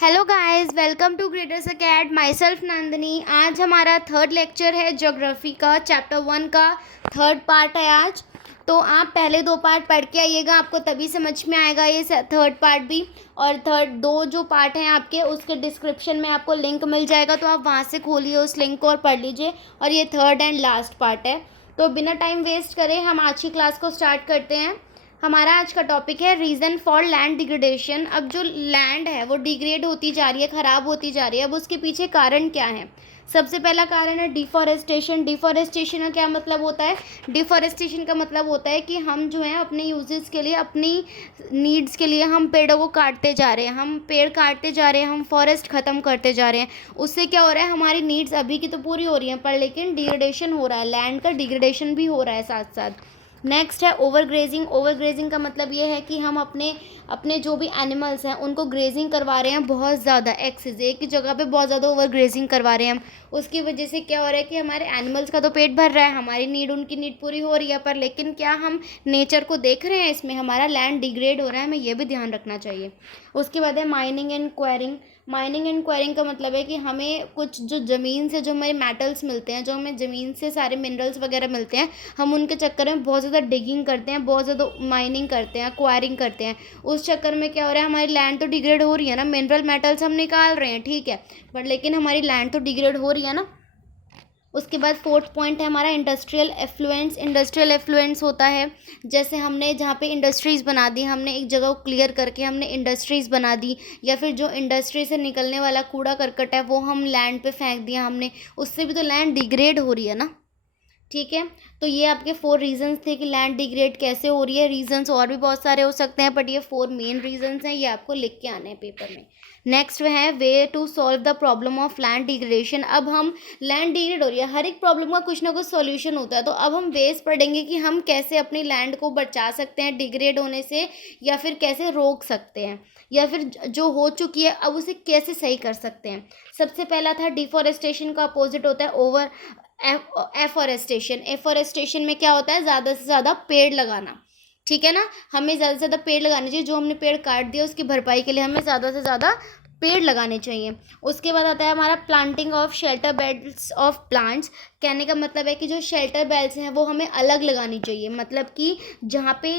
Hello guys, welcome to Greaters अकेड। Myself Nandini. आज हमारा थर्ड लेक्चर है ज्योग्राफी का, चैप्टर 1 का थर्ड पार्ट है आज। तो आप पहले 2 पार्ट पढ़ के आइएगा, आपको तभी समझ में आएगा ये थर्ड पार्ट भी। और थर्ड 2 जो पार्ट हैं आपके, उसके डिस्क्रिप्शन में आपको लिंक मिल जाएगा, तो आप वहाँ से खोलिए उस लिंक को और पढ़ लीजिए। और ये थर्ड एंड लास्ट पार्ट है। तो बिना टाइम वेस्ट करें हम आज की क्लास को स्टार्ट करते हैं। हमारा आज का टॉपिक है रीज़न फॉर लैंड डिग्रेडेशन। अब जो लैंड है वो डिग्रेड होती जा रही है, ख़राब होती जा रही है। अब उसके पीछे कारण क्या है? सबसे पहला कारण है डिफॉरेस्टेशन। डिफॉरेस्टेशन का क्या मतलब होता है? डिफॉरेस्टेशन का मतलब होता है कि हम जो है अपने यूजेस के लिए, अपनी नीड्स के लिए हम पेड़ों को काटते जा रहे हैं। हम पेड़ काटते जा रहे हैं, हम फॉरेस्ट ख़त्म करते जा रहे हैं। उससे क्या हो रहा है, हमारी नीड्स अभी की तो पूरी हो रही हैं, पर लेकिन डिग्रेडेशन हो रहा है, लैंड का डिग्रेडेशन भी हो रहा है साथ साथ। नेक्स्ट है ओवर ग्रेजिंग। ओवर ग्रेजिंग का मतलब ये है कि हम अपने अपने जो भी एनिमल्स हैं उनको ग्रेजिंग करवा रहे हैं बहुत ज़्यादा, एक्सेस एक ही जगह पे बहुत ज़्यादा ओवर ग्रेजिंग करवा रहे हैं हम। उसकी वजह से क्या हो रहा है कि हमारे एनिमल्स का तो पेट भर रहा है, हमारी नीड, उनकी नीड पूरी हो रही है, पर लेकिन क्या हम नेचर को देख रहे हैं? इसमें हमारा लैंड डिग्रेड हो रहा है, हमें ये भी ध्यान रखना चाहिए। उसके बाद है mining and enquiring. Mining and enquiring का मतलब है कि हमें कुछ जो ज़मीन से जो हमें मेटल्स मिलते हैं, जो हमें ज़मीन से सारे मिनरल्स वगैरह मिलते हैं, हम उनके चक्कर में बहुत ज़्यादा डिगिंग करते हैं, बहुत ज़्यादा माइनिंग करते हैं, क्वायरिंग करते हैं। उस चक्कर में क्या हो रहा है, हमारी लैंड तो डिग्रेड हो रही है ना, मिनरल मेटल्स हम निकाल रहे हैं, ठीक है, बट लेकिन हमारी लैंड तो डिग्रेड हो रही है ना। उसके बाद फोर्थ पॉइंट है हमारा इंडस्ट्रियल एफ्लुएंस। इंडस्ट्रियल एफ्लुएंस होता है जैसे हमने जहाँ पे इंडस्ट्रीज़ बना दी, हमने एक जगह को क्लियर करके हमने इंडस्ट्रीज़ बना दी, या फिर जो इंडस्ट्री से निकलने वाला कूड़ा करकट है वो हम लैंड पे फेंक दिया हमने, उससे भी तो लैंड डिग्रेड हो रही है ना। ठीक है, तो ये आपके 4 रीजंस थे कि लैंड डिग्रेड कैसे हो रही है। रीजंस और भी बहुत सारे हो सकते हैं, बट ये 4 मेन रीजंस हैं, ये आपको लिख के आने हैं पेपर में। नेक्स्ट है way to solve the problem of land degradation. अब हम लैंड डिग्रेड हो रही है, हर एक प्रॉब्लम का कुछ ना कुछ सॉल्यूशन होता है, तो अब हम वेज पढ़ेंगे कि हम कैसे अपनी लैंड को बचा सकते हैं डिग्रेड होने से, या फिर कैसे रोक सकते हैं, या फिर जो हो चुकी है अब उसे कैसे सही कर सकते हैं। सबसे पहला था डिफॉरेस्टेशन, का अपोजिट होता है ओवर एफॉरेस्टेशन। एफॉरेस्टेशन में क्या होता है, ज़्यादा से ज़्यादा पेड़ लगाना, ठीक है ना। हमें ज़्यादा से ज़्यादा पेड़ लगाने चाहिए, जो हमने पेड़ काट दिया उसकी भरपाई के लिए हमें ज़्यादा से ज़्यादा पेड़ लगाने चाहिए। उसके बाद आता है हमारा planting of shelter belts of plants. कहने का मतलब है कि जो शेल्टर बेल्ट्स हैं वो हमें अलग लगानी चाहिए, मतलब कि जहाँ पे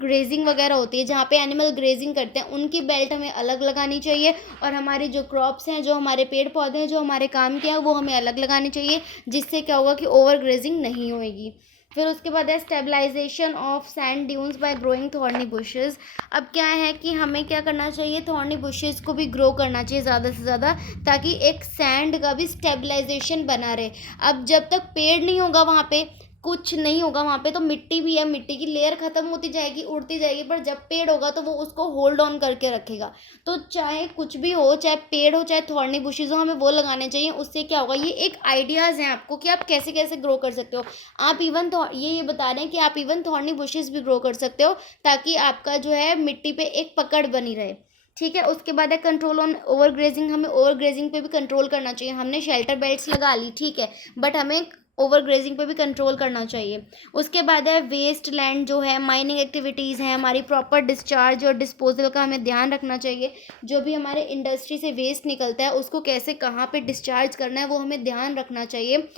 ग्रेजिंग वगैरह होती है, जहाँ पे एनिमल ग्रेजिंग करते हैं, उनकी बेल्ट हमें अलग लगानी चाहिए। और हमारी जो क्रॉप्स हैं, जो हमारे पेड़ पौधे हैं, जो हमारे काम के हैं, वो हमें अलग लगानी चाहिए, जिससे क्या होगा कि ओवर ग्रेजिंग नहीं होएगी। फिर उसके बाद है stabilization of sand dunes by growing thorny bushes. अब क्या है कि हमें क्या करना चाहिए, थॉर्नी बुशेस को भी ग्रो करना चाहिए ज़्यादा से ज़्यादा, ताकि एक सैंड का भी स्टेबलाइजेशन बना रहे। अब जब तक पेड़ नहीं होगा वहाँ पे, कुछ नहीं होगा वहाँ पे, तो मिट्टी भी है, मिट्टी की लेयर ख़त्म होती जाएगी, उड़ती जाएगी, पर जब पेड़ होगा तो वो उसको होल्ड ऑन करके रखेगा। तो चाहे कुछ भी हो, चाहे पेड़ हो, चाहे थॉर्नी बुशेस हो, हमें वो लगाने चाहिए। उससे क्या होगा, ये एक आइडियाज़ हैं आपको कि आप कैसे कैसे ग्रो कर सकते हो। आप इवन ये बता रहे हैं कि आप इवन थॉर्नी बुशेस भी ग्रो कर सकते हो, ताकि आपका जो है मिट्टी पे एक पकड़ बनी रहे। ठीक है, उसके बाद है कंट्रोल ऑन ओवर ग्रेजिंग। हमें ओवर ग्रेजिंग पे भी कंट्रोल करना चाहिए। हमने शेल्टर बेल्ट्स लगा ली, ठीक है, बट हमें ओवर ग्रेजिंग पे भी कंट्रोल करना चाहिए। उसके बाद है वेस्ट लैंड, जो है माइनिंग एक्टिविटीज़ हैं, हमारी प्रॉपर डिस्चार्ज और डिस्पोजल का हमें ध्यान रखना चाहिए। जो भी हमारे इंडस्ट्री से वेस्ट निकलता है उसको कैसे, कहाँ पे डिस्चार्ज करना है, वो हमें ध्यान रखना चाहिए।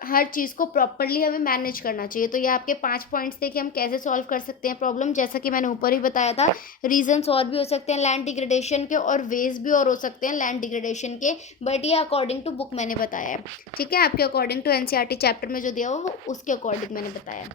हर चीज़ को प्रॉपरली हमें मैनेज करना चाहिए। तो ये आपके 5 पॉइंट्स थे कि हम कैसे सॉल्व कर सकते हैं प्रॉब्लम, जैसा कि मैंने ऊपर ही बताया था। रीजंस और भी हो सकते हैं लैंड डिग्रेडेशन के, और वेज भी और हो सकते हैं लैंड डिग्रेडेशन के, बट ये अकॉर्डिंग टू बुक मैंने बताया है, ठीक है, आपके अकॉर्डिंग टू एनसीईआरटी चैप्टर में जो दिया हुआ वो उसके अकॉर्डिंग मैंने बताया।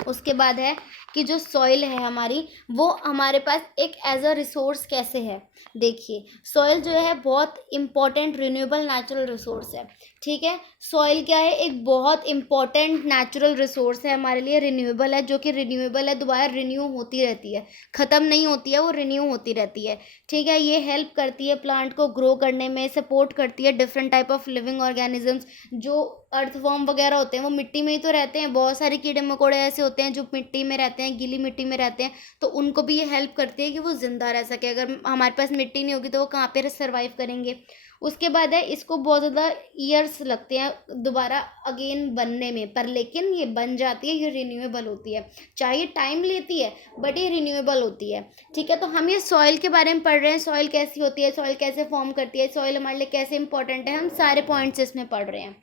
उसके बाद है कि जो सॉइल है हमारी, वो हमारे पास एक एज अ रिसोर्स कैसे है। देखिए, सॉइल जो है बहुत इंपॉर्टेंट रिन्यूएबल नेचुरल रिसोर्स है, ठीक है। सॉइल क्या है, एक बहुत इंपॉर्टेंट नेचुरल रिसोर्स है हमारे लिए, रिन्यूएबल है, जो कि रिन्यूएबल है, दोबारा रिन्यू होती रहती है, ख़त्म नहीं होती है, वो रिन्यू होती रहती है, ठीक है। ये हेल्प करती है प्लांट को ग्रो करने में, सपोर्ट करती है different type of living organisms. जो अर्थवर्म वगैरह होते हैं वो मिट्टी में ही तो रहते हैं, बहुत सारे कीड़े मकोड़े ऐसे होते हैं जो मिट्टी में रहते हैं, गीली मिट्टी में रहते हैं, तो उनको भी ये हेल्प करती है कि वो ज़िंदा रह सके। अगर हमारे पास मिट्टी नहीं होगी तो वो कहाँ पे सर्वाइव करेंगे। उसके बाद है इसको बहुत ज़्यादा ईयर्स लगते हैं दोबारा अगेन बनने में, पर लेकिन ये बन जाती है, ये रिन्यूएबल होती है। चाहे टाइम लेती है बट ये रिन्यूएबल होती है। ठीक है, तो हम ये सॉइल के बारे में पढ़ रहे हैं, सॉइल कैसी होती है, सॉइल कैसे फॉर्म करती है, सॉइल हमारे लिए कैसे इंपॉर्टेंट है, हम सारे पॉइंट्स इसमें पढ़ रहे हैं।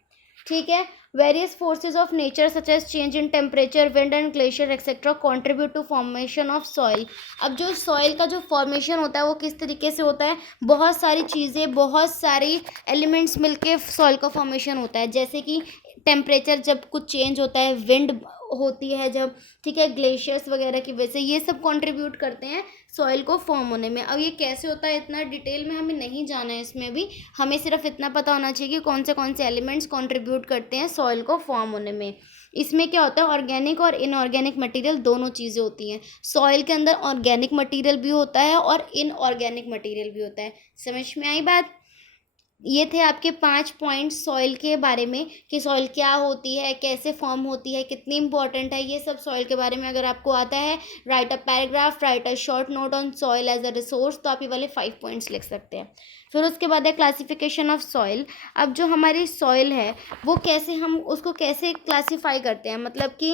ठीक है, various forces of nature such as change in temperature, wind and glacier etcetera contribute to formation of soil. अब जो सॉइल का जो फॉर्मेशन होता है वो किस तरीके से होता है, बहुत सारी चीज़ें, बहुत सारी एलिमेंट्स मिलके सॉइल का फॉर्मेशन होता है। जैसे कि टेम्परेचर जब कुछ चेंज होता है, विंड होती है जब, ठीक है, ग्लेशियर्स वगैरह की वजह से, ये सब कंट्रीब्यूट करते हैं सॉइल को फॉर्म होने में। अब ये कैसे होता है इतना डिटेल में हमें नहीं जाना है इसमें भी, हमें सिर्फ इतना पता होना चाहिए कि कौन से एलिमेंट्स कंट्रीब्यूट करते हैं सॉइल को फॉर्म होने में। इसमें क्या होता है, ऑर्गेनिक और इनऑर्गेनिक मटेरियल दोनों चीज़ें होती हैं। सॉइल के अंदर ऑर्गेनिक मटेरियल भी होता है और इनऑर्गेनिक मटेरियल भी होता है। समझ में आई बात? ये थे आपके 5 पॉइंट्स सॉइल के बारे में कि सॉइल क्या होती है, कैसे फॉर्म होती है, कितनी इंपॉर्टेंट है, ये सब सॉइल के बारे में अगर आपको आता है, write a paragraph, write a short note on soil as a resource, तो आप ये वाले 5 पॉइंट्स लिख सकते हैं। फिर उसके बाद है क्लासिफिकेशन ऑफ सॉइल। अब जो हमारी सॉइल है वो कैसे, हम उसको कैसे क्लासीफाई करते हैं, मतलब कि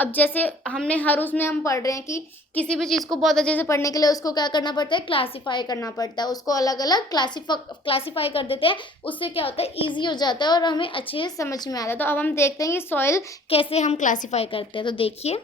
अब जैसे हमने हर उसमें हम पढ़ रहे हैं कि किसी भी चीज़ को बहुत अच्छे से पढ़ने के लिए उसको क्या करना पड़ता है, क्लासीफाई करना पड़ता है, उसको अलग अलग क्लासीफाई कर देते हैं। उससे क्या होता है, ईजी हो जाता है और हमें अच्छे से समझ में आता है। तो अब हम देखते हैं कि सॉइल कैसे हम क्लासीफाई करते हैं। तो देखिए,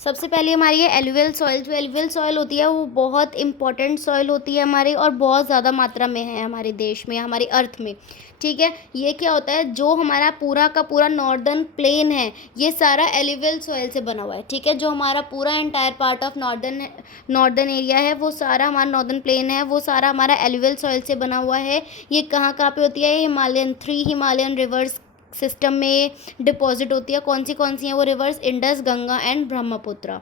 सबसे पहले हमारी ये एलुवियल सॉइल, जो एलुवियल सॉइल होती है वो बहुत इंपॉर्टेंट सॉइल होती है हमारी, और बहुत ज़्यादा मात्रा में है हमारे देश में, हमारी अर्थ में। ठीक है, ये क्या होता है, जो हमारा पूरा का पूरा नॉर्दर्न प्लेन है ये सारा एलुवियल सॉइल से बना हुआ है। ठीक है, जो हमारा पूरा entire part of northern area है, वो सारा हमारा नॉर्दर्न प्लेन है, वो सारा हमारा एलुवियल सॉइल से बना हुआ है। ये कहाँ कहाँ पे होती है, थ्री हिमालयन रिवर्स सिस्टम में डिपॉजिट होती है। कौन सी हैं वो reverse, Indus, Ganga and Brahmaputra.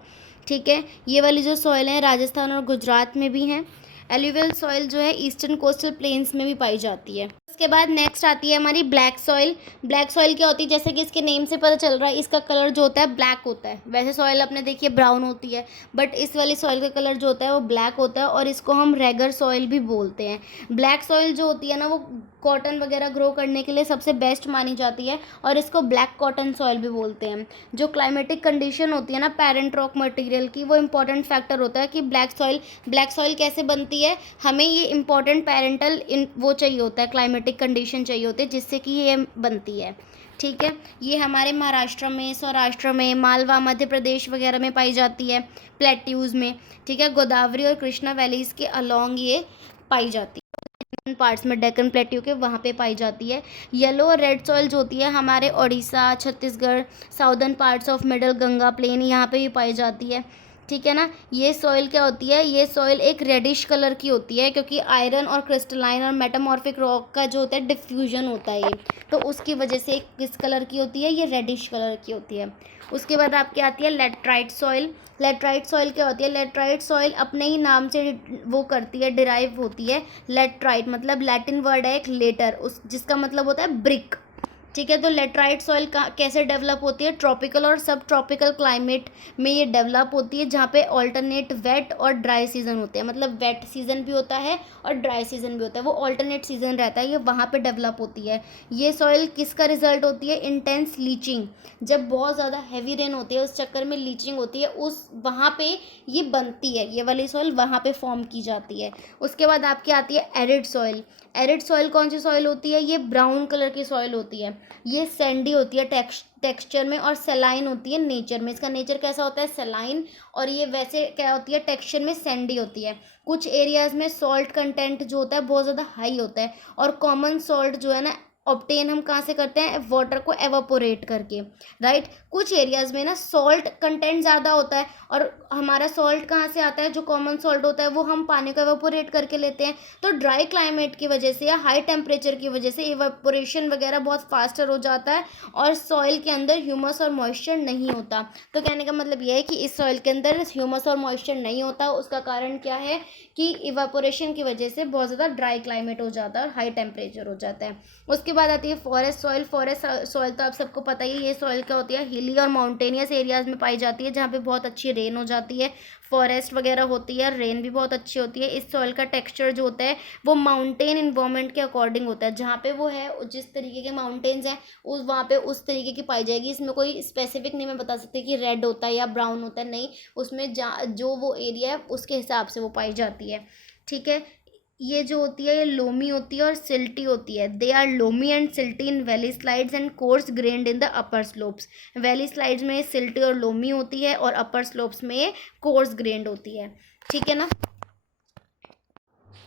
ठीक है, ये वाली जो सॉइल है राजस्थान और गुजरात में भी हैं। एलुवियल सॉइल जो है ईस्टर्न कोस्टल प्लेन्स में भी पाई जाती है। उसके बाद नेक्स्ट आती है हमारी ब्लैक सॉइल। ब्लैक सॉइल क्या होती है, जैसे कि इसके नेम से पता चल रहा है, इसका कलर जो होता है ब्लैक होता है। वैसे सॉइल अपने देखिए ब्राउन होती है, बट इस वाली सॉइल का कलर जो होता है वो ब्लैक होता है, और इसको हम रेगर सॉइल भी बोलते हैं। ब्लैक सॉइल जो होती है ना, वो कॉटन वगैरह ग्रो करने के लिए सबसे बेस्ट मानी जाती है, और इसको ब्लैक कॉटन सॉइल भी बोलते हैं। जो क्लाइमेटिक कंडीशन होती है ना पेरेंट रॉक मटेरियल की, वो इंपॉर्टेंट फैक्टर होता है कि ब्लैक सॉइल कैसे बनती है, हमें ये इंपॉर्टेंट पेरेंटल वो चाहिए होता है, क्लाइमेटिक कंडीशन चाहिए होते हैं जिससे कि ये बनती है। ठीक है, ये हमारे महाराष्ट्र में, सौराष्ट्र में, मालवा, मध्य प्रदेश वगैरह में पाई जाती है, प्लेट्यूज़ में। ठीक है, गोदावरी और कृष्णा वैलीज़ के अलोंग ये पाई जाती है, पार्ट्स में डेक्कन प्लेट्यू के वहाँ पे पाई जाती है। येलो और रेड सॉइल जो होती है हमारे Orissa, Chhattisgarh, southern parts of middle Ganga plain, यहाँ पे भी पाई जाती है। ठीक है ना, ये सॉइल क्या होती है, ये सॉइल एक रेडिश कलर की होती है, क्योंकि आयरन और क्रिस्टलाइन और मेटामॉर्फिक रॉक का जो होता है डिफ्यूजन होता है ये, तो उसकी वजह से किस कलर की होती है, ये रेडिश कलर की होती है। उसके बाद आपकी आती है लेटराइट सॉइल। लेटराइट सॉइल क्या होती है, लेटराइट सॉइल अपने ही नाम से वो करती है, डिराइव होती है। लेटराइट मतलब लैटिन वर्ड है एक लेटर, उस जिसका मतलब होता है ब्रिक। ठीक है, तो लेटराइट सॉइल कैसे डेवलप होती है, ट्रॉपिकल और सब ट्रॉपिकल क्लाइमेट में ये डेवलप होती है, जहाँ पे ऑल्टरनेट वेट और ड्राई सीजन होते हैं। मतलब वेट सीजन भी होता है और ड्राई सीजन भी होता है, वो ऑल्टरनेट सीजन रहता है, ये वहाँ पे डेवलप होती है। ये सॉइल किसका रिजल्ट होती है, इंटेंस लीचिंग, जब बहुत ज़्यादा हैवी रेन होती है उस चक्कर में लीचिंग होती है, उस वहाँ पे ये बनती है, ये वाली सॉइल वहाँ पे फॉर्म की जाती है। उसके बाद आपकी आती है एरिड सॉइल। एरिड सॉइल कौन सी सॉइल होती है, ये ब्राउन कलर की सॉइल होती है। ये सैंडी होती है टेक्सचर में, और सेलाइन होती है नेचर में। इसका नेचर कैसा होता है, सेलाइन, और ये वैसे क्या होती है, टेक्सचर में सैंडी होती है। कुछ एरियाज़ में सॉल्ट कंटेंट जो होता है बहुत ज़्यादा हाई होता है, और कॉमन सॉल्ट जो है ना ऑब्टेन हम कहाँ से करते हैं, वाटर को एवापोरेट करके, राइट। कुछ एरियाज़ में ना सॉल्ट कंटेंट ज़्यादा होता है, और हमारा सॉल्ट कहाँ से आता है, जो कॉमन सॉल्ट होता है वो हम पानी को एवापोरेट करके लेते हैं। तो ड्राई क्लाइमेट की वजह से या हाई टेम्परेचर की वजह से एवापोरेशन वगैरह बहुत फास्टर हो जाता है, और सॉइल के अंदर ह्यूमस और मॉइस्चर नहीं होता। तो कहने का मतलब यह है कि इस सॉइल के अंदर ह्यूमस और मॉइस्चर नहीं होता। उसका कारण क्या है कि इवापोरेशन की वजह से बहुत ज़्यादा ड्राई क्लाइमेट हो जाता है और हाई टेम्परेचर हो जाता है। उसके बाद आती है फॉरेस्ट सॉइल। फॉरेस्ट सॉइल तो आप सबको पता ही है, ये सॉइल क्या होती है, हिली और माउंटेनियस एरियाज़ में पाई जाती है, जहाँ पे बहुत अच्छी रेन हो जाती है, फॉरेस्ट वगैरह होती है, रेन भी बहुत अच्छी होती है। इस सॉइल का टेक्सचर जो होता है वो माउंटेन इन्वायरमेंट के अकॉर्डिंग होता है, जहाँ पे वो है, जिस तरीके के माउंटेन्स हैं उस वहाँ पे उस तरीके की पाई जाएगी। इसमें कोई स्पेसिफिक नहीं मैं बता सकती कि रेड होता है या ब्राउन होता है, नहीं, उसमें जो वो एरिया है उसके हिसाब से वो पाई जाती है। ठीक है, ये जो होती है ये लोमी होती है और सिल्टी होती है। They are loamy and silty in valley slides and coarse grained in the upper slopes. Valley slides में सिल्टी और लोमी होती है और अपर स्लोप्स में कोर्स ग्रेन्ड होती है। ठीक है ना।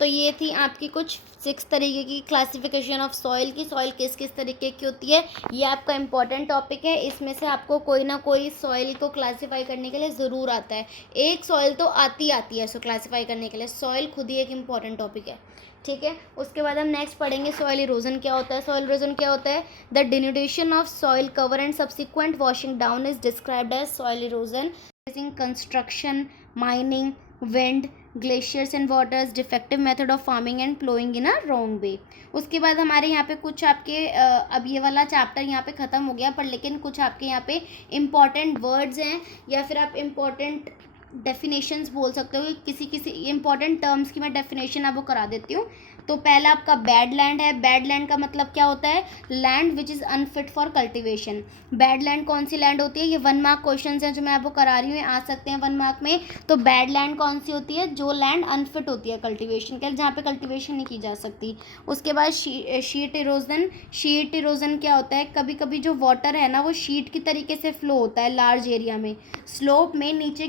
तो ये थी आपकी कुछ 6 तरीके की क्लासिफिकेशन ऑफ सॉइल की, सॉइल किस किस तरीके की होती है। ये आपका इंपॉर्टेंट टॉपिक है, इसमें से आपको कोई ना कोई सॉइल को क्लासीफाई करने के लिए ज़रूर आता है। एक सॉइल तो आती है इसको क्लासीफाई करने के लिए, सॉइल खुद ही एक इम्पॉर्टेंट टॉपिक है। ठीक है, उसके बाद हम नेक्स्ट पढ़ेंगे सॉइल इरोजन क्या होता है। सॉइल इरोजन क्या होता है, the denudation of soil cover and subsequent washing down is described as soil erosion. Construction, mining, wind, glaciers and waters, defective method of farming and ploughing in a wrong way. उसके बाद हमारे यहाँ पे कुछ आपके अब ये वाला चैप्टर यहाँ पे ख़त्म हो गया, पर लेकिन कुछ आपके यहाँ पे इम्पॉर्टेंट वर्ड्स हैं या फिर आप इम्पॉर्टेंट डेफिनेशंस बोल सकते हो। किसी किसी इंपॉर्टेंट टर्म्स की मैं डेफिनेशन आपको करा देती हूँ। तो पहला आपका बैड लैंड है। बैड लैंड का मतलब क्या होता है, land which is unfit for cultivation. Bad land कौन सी लैंड होती है, ये 1 मार्क क्वेश्चन हैं जो मैं आपको करा रही हूँ, आ सकते हैं 1 मार्क में। तो बैड लैंड कौन सी होती है, जो लैंड अनफिट होती है कल्टिवेशन के लिए, जहाँ पे कल्टिवेशन नहीं की जा सकती। उसके बाद शीट इरोजन। शीट इरोजन क्या होता है, कभी कभी जो वाटर है ना वो शीट की तरीके से फ्लो होता है लार्ज एरिया में, स्लोप में नीचे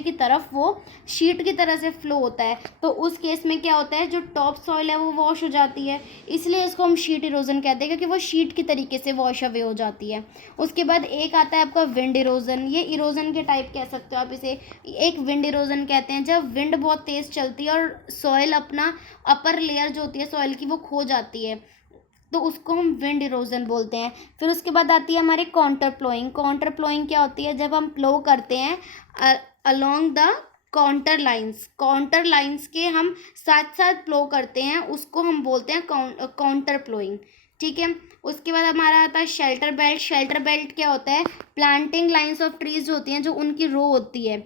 की तरफ वो शीट की तरह से फ्लो होता है। तो उस केस में क्या होता है, जो टॉप सॉइल है वो वॉश हो जाती है, इसलिए इसको हम शीट इरोजन कहते हैं, क्योंकि वो शीट की तरीके से वॉश अवे हो जाती है। उसके बाद एक आता है आपका विंड इरोजन। ये इरोजन के टाइप कह सकते हो आप इसे। एक विंड इरोजन कहते हैं जब विंड बहुत तेज़ चलती है और सॉइल अपना अपर लेयर जो होती है सॉइल की वो खो जाती है, तो उसको हम विंड इरोजन बोलते हैं। फिर उसके बाद आती है हमारे काउंटर प्लोइंग। काउंटर प्लोइंग क्या होती है, जब हम प्लो करते हैं अलोंग द काउंटर लाइंस के हम साथ साथ प्लो करते हैं, उसको हम बोलते हैं काउंटर प्लोइंग। ठीक है, उसके बाद हमारा आता है शेल्टर बेल्ट। शेल्टर बेल्ट क्या होता है, प्लांटिंग लाइंस ऑफ ट्रीज होती हैं जो उनकी रो होती है।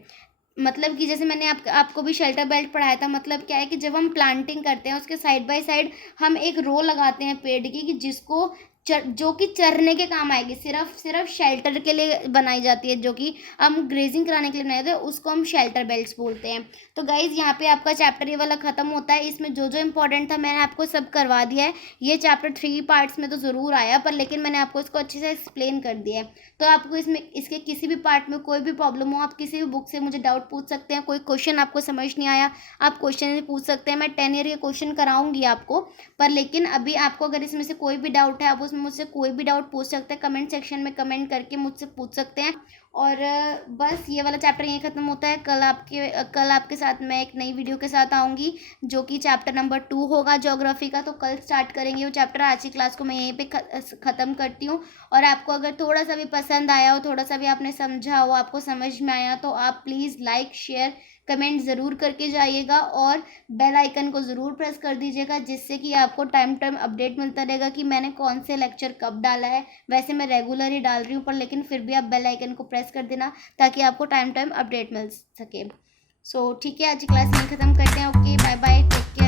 मतलब कि जैसे मैंने आपको भी शेल्टर बेल्ट पढ़ाया था, मतलब क्या है कि जब हम प्लांटिंग करते हैं उसके साइड बाय साइड हम एक रो लगाते हैं पेड़ की, कि जिसको जो कि चरने के काम आएगी, सिर्फ शेल्टर के लिए बनाई जाती है, जो कि हम ग्रेजिंग कराने के लिए बनाए थे, उसको हम शेल्टर बेल्ट्स बोलते हैं। तो गाइज़ यहाँ पे आपका चैप्टर ये वाला ख़त्म होता है। इसमें जो जो इंपॉर्टेंट था मैंने आपको सब करवा दिया है। ये चैप्टर 3 पार्ट्स में तो ज़रूर आया, पर लेकिन मैंने आपको इसको अच्छे से एक्सप्लेन कर दिया है। तो आपको इसके किसी भी पार्ट में कोई भी प्रॉब्लम हो, आप किसी भी बुक से मुझे डाउट पूछ सकते हैं। कोई क्वेश्चन आपको समझ नहीं आया, आप क्वेश्चन से पूछ सकते हैं। मैं 10 ईयर के क्वेश्चन कराऊंगी आपको, पर लेकिन अभी आपको अगर इसमें से कोई भी डाउट है, आप उसमें मुझसे कोई भी डाउट पूछ सकते हैं। कमेंट सेक्शन में कमेंट करके मुझसे पूछ सकते हैं। और बस ये वाला चैप्टर यहीं ख़त्म होता है। कल आपके साथ मैं एक नई वीडियो के साथ आऊँगी, जो कि चैप्टर नंबर 2 होगा ज्योग्राफी का। तो कल स्टार्ट करेंगे वो चैप्टर। आज की क्लास को मैं यहीं पे ख़त्म करती हूँ। और आपको अगर थोड़ा सा भी पसंद आया हो, थोड़ा सा भी आपने समझा हो, आपको समझ में आया, तो आप प्लीज़ लाइक शेयर कमेंट ज़रूर करके जाइएगा और बेल आइकन को ज़रूर प्रेस कर दीजिएगा, जिससे कि आपको टाइम अपडेट मिलता रहेगा कि मैंने कौन से लेक्चर कब डाला है। वैसे मैं रेगुलर ही डाल रही हूँ, पर लेकिन फिर भी आप बेल आइकन को प्रेस कर देना ताकि आपको टाइम अपडेट मिल सके। सो ठीक है, आज की क्लास यहीं ख़त्म करते हैं। Okay, bye bye, take care.